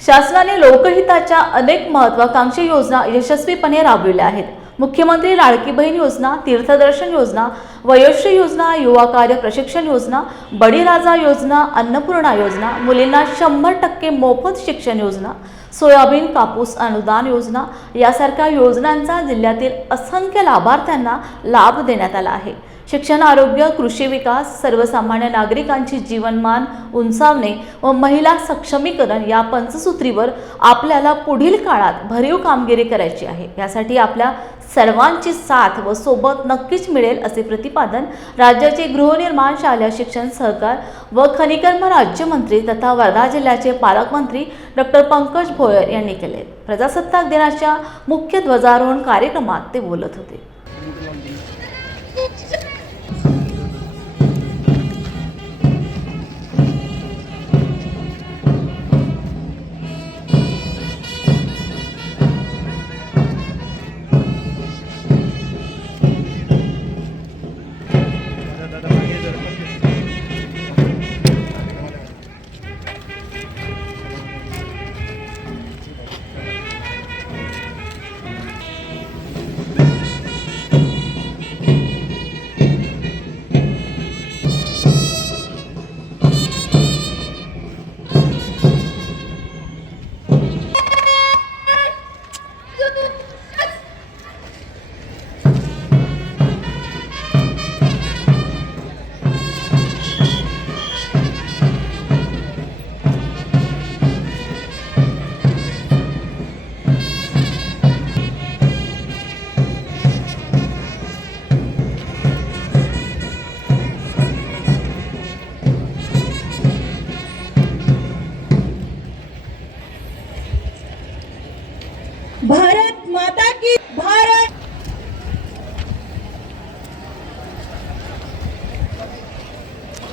शासनाने लोकहिताच्या अनेक महत्वाकांक्षी योजना यशस्वीपणे राबविल्या आहेत. मुख्यमंत्री लाडकी बहीण योजना तीर्थदर्शन योजना वयोश्री योजना युवा कार्य प्रशिक्षण योजना बळीराजा योजना अन्नपूर्णा योजना मुलींना शंभर टक्के मोफत शिक्षण योजना सोयाबीन कापूस अनुदान योजना यासारख्या योजनांचा जिल्ह्यातील असंख्य लाभार्थ्यांना लाभ देण्यात आला आहे. शिक्षण आरोग्य कृषी विकास सर्वसामान्य नागरिकांची जीवनमान उंचावणे व महिला सक्षमीकरण या पंचसूत्रीवर आपल्याला पुढील काळात भरीव कामगिरी करायची आहे. यासाठी आपल्या सर्वांची साथ व सोबत नक्कीच मिळेल असे प्रतिपादन राज्याचे गृहनिर्माण शालेय शिक्षण सहकार व खनिकर्म राज्यमंत्री तथा वर्धा जिल्ह्याचे पालकमंत्री डॉक्टर पंकज भोयर यांनी केले. प्रजासत्ताक दिनाच्या मुख्य ध्वजारोहण कार्यक्रमात ते बोलत होते.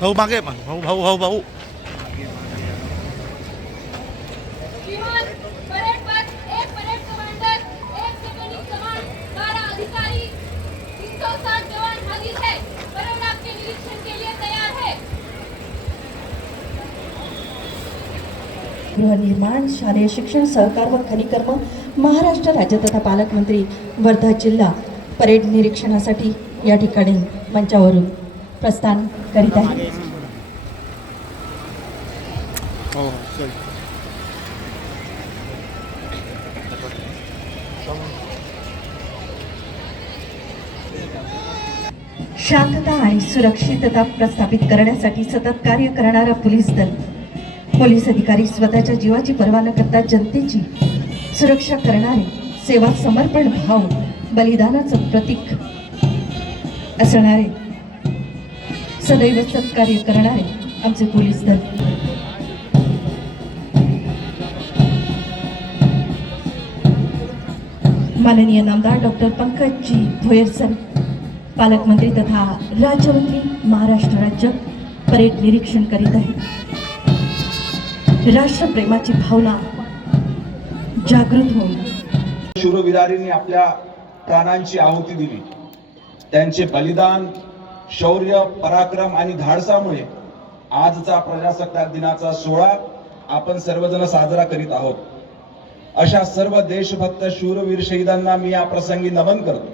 आपके निरीक्षण के भाऊ गृहनिर्माण शालेय शिक्षण सहकार व खनिकर्म महाराष्ट्र राज्य तथा पालकमंत्री वर्धा जिल्हा परेड निरीक्षणासाठी या ठिकाणी मंचावरून प्रस्थान करीत आहे. हो सॉरी शांतता आणि सुरक्षितता प्रस्थापित करण्यासाठी सतत कार्य करणारा पोलीस दल. पोलीस अधिकारी स्वतःच्या जीवाची पर्वा न करता जनतेची सुरक्षा करणारे सेवा समर्पण भाव बलिदानाचं प्रतीक असणारे सदैव सत्कार्य करणारे आमचे पोलीस दल. माननीय नामदार डॉक्टर पंकजी भोयर सर पालकमंत्री तथा राज्यमंत्री महाराष्ट्र राज्य परेड निरीक्षण करीत आहे राष्ट्रप्रेमाची भावना जागृत होऊन. शूरविरारींनी आपल्या प्राणांची आहुती दिली. त्यांचे बलिदान शौर्य पराक्रम आणि धाडसामुळे आजचा प्रजासत्ताक दिनाचा सोहळा आपण सर्वजण साजरा करीत आहोत. अशा सर्व देशभक्त शूरवीर शहीदांना मी या प्रसंगी नमन करतो.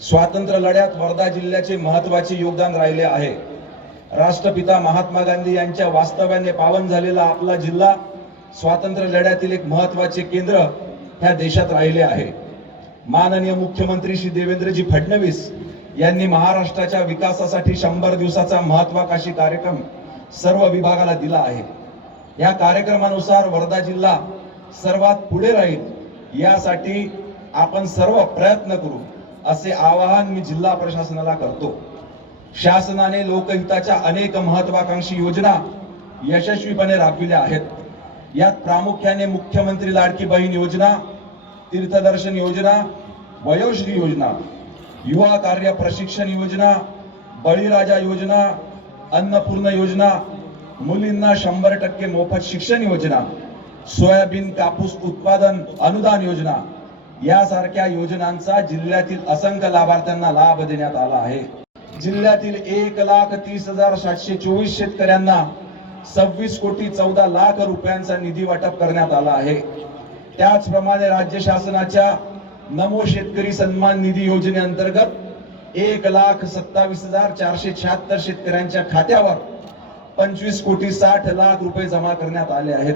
स्वातंत्र्य लढ्यात वर्धा जिल्ह्याचे महत्त्वाचे योगदान राहिले आहे. राष्ट्रपिता महात्मा गांधी यांच्या वास्तव्याने पावन झालेला आपला जिल्हा स्वातंत्र्य लढ्यातील एक महत्त्वाचे केंद्र ह्या देशात राहिले आहे. माननीय मुख्यमंत्री श्री देवेंद्रजी फडणवीस यांनी महाराष्ट्राच्या विकासासाठी शंभर दिवसाचा महत्वाकांक्षी कार्यक्रम सर्व विभागाला दिला आहे. या कार्यक्रमानुसार वर्धा जिल्हा सर्वात पुढे राहील. यासाठी आपण सर्व प्रयत्न करू असे आवाहन मी जिल्हा प्रशासनाला करतो. शासनाने लोकहिताच्या अनेक महत्वाकांक्षी योजना यशस्वीपणे राबविल्या आहेत. यात प्रामुख्याने मुख्यमंत्री लाडकी बहीण योजना तीर्थदर्शन योजना वयोश्री योजना युवा कार्य प्रशिक्षण योजना बळीराजा योजना अन्नपूर्ण योजना मुलींना शंभर टक्के मोफत शिक्षण योजना सोयाबीन कापूस उत्पादन अनुदान योजना यासारख्या योजनांचा जिल्ह्यातील असंख्य लाभार्थ्यांना लाभ देण्यात आला आहे. जिल्ह्यातील एक लाख तीस हजार सातशे चोवीस शेतकऱ्यांना सव्वीस कोटी चौदा लाख रुपयांचा निधी वाटप करण्यात आला आहे. त्याचप्रमाणे राज्य शासनाच्या नमो शेतकरी सन्मान निधी योजनेअंतर्गत एक लाख सत्तावीस हजार चारशे शहात्तर शेतकऱ्यांच्या खात्यावर पंचवीस कोटी साठ लाख रुपये जमा करण्यात आले आहेत.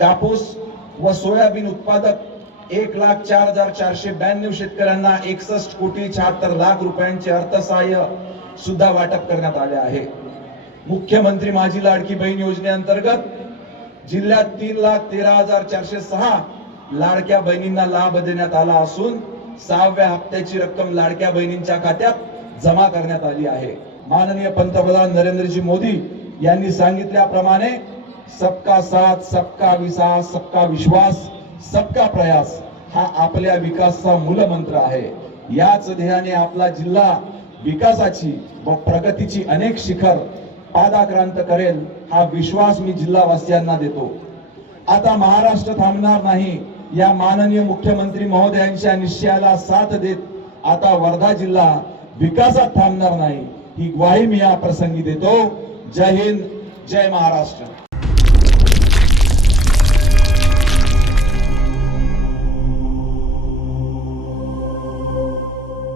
कापूस व सोयाबीन उत्पादक एक लाख चार हजार चारशे ब्याण्णव शेतकऱ्यांना एकसष्ट कोटी शहात्तर लाख रुपयांचे अर्थसहाय्य सुद्धा वाटप करण्यात आले आहे. मुख्यमंत्री माझी लाडकी बहीण योजनेअंतर्गत जिल्ह्यात तीन लाख तेरा हजार चारशे सहा लाडक्या बहिणींना लाभ देण्यात आला असून सहाव्या हप्त्याची रक्कम लाडक्या बहिणींच्या खात्यात जमा करण्यात आली आहे. माननीय पंतप्रधान नरेंद्रजी मोदी यांनी सांगितल्याप्रमाणे सबका साथ सबका विसास सबका विश्वास सबका प्रयास हा आपल्या विकासचा मूलमंत्र आहे. याच ध्येयाने आपला जिल्हा विकासाची व प्रगतीची अनेक शिखर पादाक्रांत करेल हा विश्वास मी जिल्हावासियांना देतो. आता महाराष्ट्र थांबणार नाही या माननीय मुख्यमंत्री महोदयांच्या निश्चयाला साथ देत आता वर्धा जिल्हा विकासात थांबणार नाही. ही ग्वाही मी या प्रसंगी देतो. जय हिंद जय महाराष्ट्र.